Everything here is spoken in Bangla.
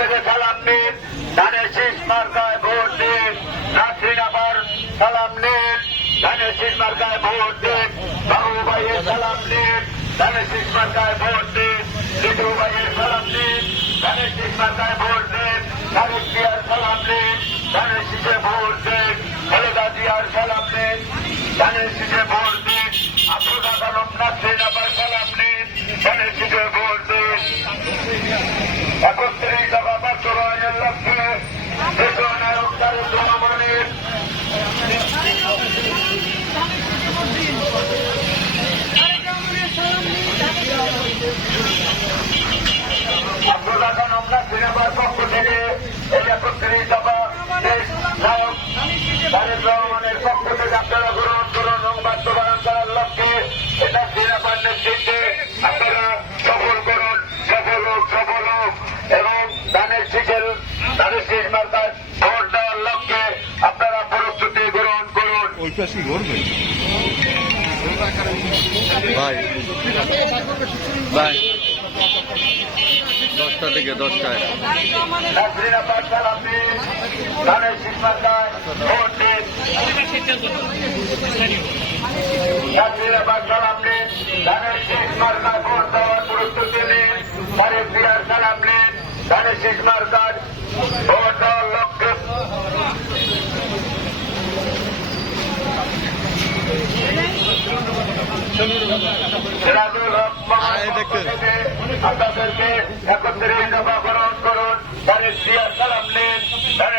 থেকে সালাম নিন। ধানের শীষ মার্কায় ভোট দিন। নাসরিন আবার সালাম নিন। ধানের শীষ মার্কায় ভোট দিন। বাবু ভাইয়ের সালাম নিন। ধানের শীষ মার্কায় ভোট দিন। সিধু ভাইয়ের সালাম নিন। ধানের শীষ মার্কায় ভোট দিন। তারেক জিয়ার সালাম নিন। ধানের শীষে ভোট দিন। খালেদা জিয়ার সালাম নিন। ধানের শীষে ভোট দিন। আপনার কালাম নাসরিন আবার আমরা সিনেমার পক্ষ থেকে এই একত্রিশ দফা নায়ক তারেক রহমানের পক্ষ থেকে আপনারা গ্রহণ করুন এবং বাস্তবায়ন করার লক্ষ্যে এটা সিনেমার নেতৃত্বে আপনারা সফল করুন। সফল হোক সফল হোক। এবং ধানের শীষের ধানের শীষ মার্কায় ভোট দেওয়ার লক্ষ্যে আপনারা প্রস্তুতি গ্রহণ করুন। ভাই ভাই মার্কায় থেকে দশটায়। প্রস্তুতি নিন পরে জিয়ার সালাম নিন ধানের শেষ মার্কায় ভোট দেওয়ার লক্ষ্যে সিরাজুল হক আয় দেখতে। আপনাদেরকে একত্রিশ দফা করুন